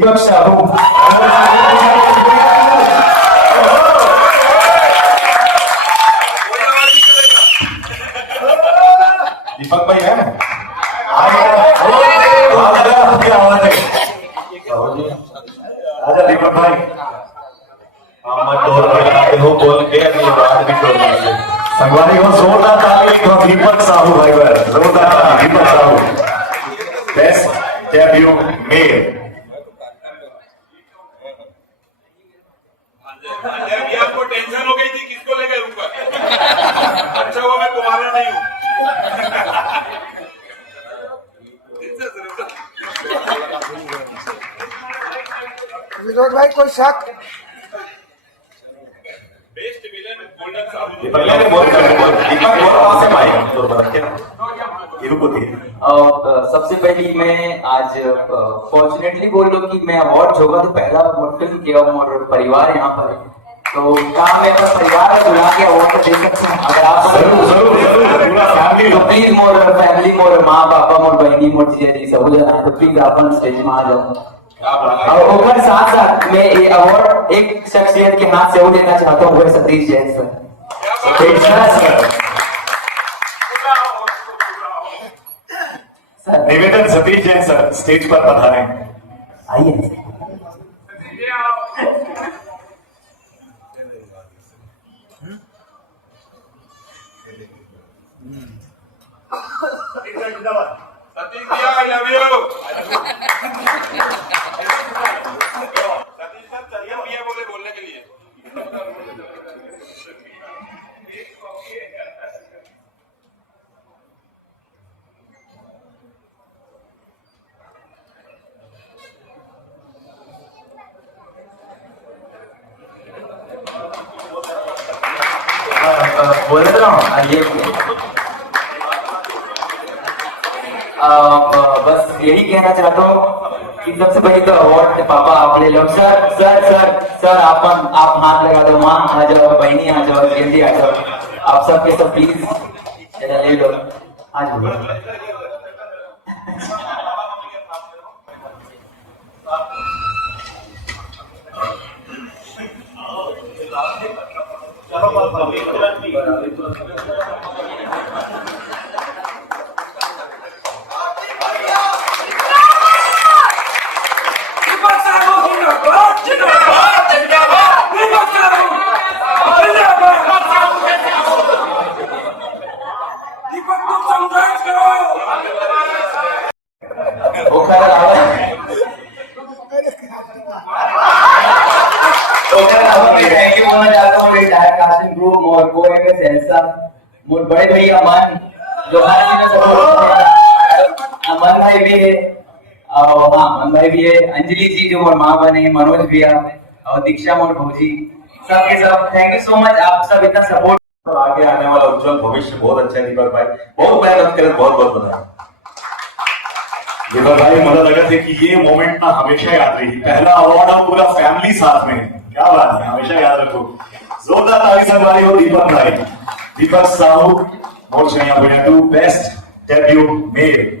दीपक साहू। दीपक भाई है दीपक भाई, हो बोल के अपनी बात भी छोड़ दीजिए। संगवारी को जोरदार ताली तो दीपक साहू भाई पर, जोरदार ताली दीपक साहू, बेस्ट डेब्यू मेल। आपको टेंशन हो गई थी किसको लेकर ऊपर? अच्छा हुआ मैं तुम्हारा नहीं हूँ। विनोद भाई कोई शक? बेस्ट विलेन गोल्डन साहब। सबसे पहली मैं आज फॉर्चुनेटली बोल लो कि मैं अवार्ड जोगा तो पहला फिल्म किया और परिवार यहाँ पर है, तो काम मेरा परिवार बुला के अवार्ड दे सकता हूँ अगर आप तो प्लीज मोर फैमिली मोर माँ पापा मोर बहनी मोर जिया जी सब जना तो प्लीज अपन स्टेज में आ जाओ। और साथ साथ मैं ये अवार्ड एक शख्सियत के हाथ से वो देना चाहता हूँ, वो है सतीश जैन सर। निवेदन सतीश जैन सर स्टेज पर पधारें। आइए सतीश भैया I love you. Satish sir चलिए भैया बोले बोलने के लिए। बोल रहा हूँ ये बस यही कहना चाहता हूँ कि सबसे पहले तो अवार्ड पापा आप ले लो। सर सर सर सर आप हाथ लगा दो, माँ आ जाओ, बहनी आ जाओ, जल्दी आ जाओ, आप सबके सब प्लीज ले लो आ जाओ। थैंक यू बोलना चाहता हूँ कास्टिंग ग्रुप मोर को मोर बड़े भैया अमन जो हर चीज सपोर्ट, अमन भाई भी है और हाँ अमन भाई भी है, अंजलि जी जो मोर माँ बने, मनोज भैया और दीक्षा मोर भौजी, सबके सब थैंक यू सो मच। आप सब इतना सपोर्ट, आगे आने वाला उज्जवल भविष्य बहुत अच्छा है। दीपक भाई बहुत मेहनत करे, बहुत बहुत बधाई। दीपक भाई मुझे लगा था कि ये मोमेंट ना हमेशा याद रहेगी, पहला अवार्ड और पूरा फैमिली साथ में, क्या बात है, हमेशा याद रखो। जोरदार ताली संगवारी हो दीपक भाई, दीपक साहू मोर छैया बेस्ट डेब्यू मेल।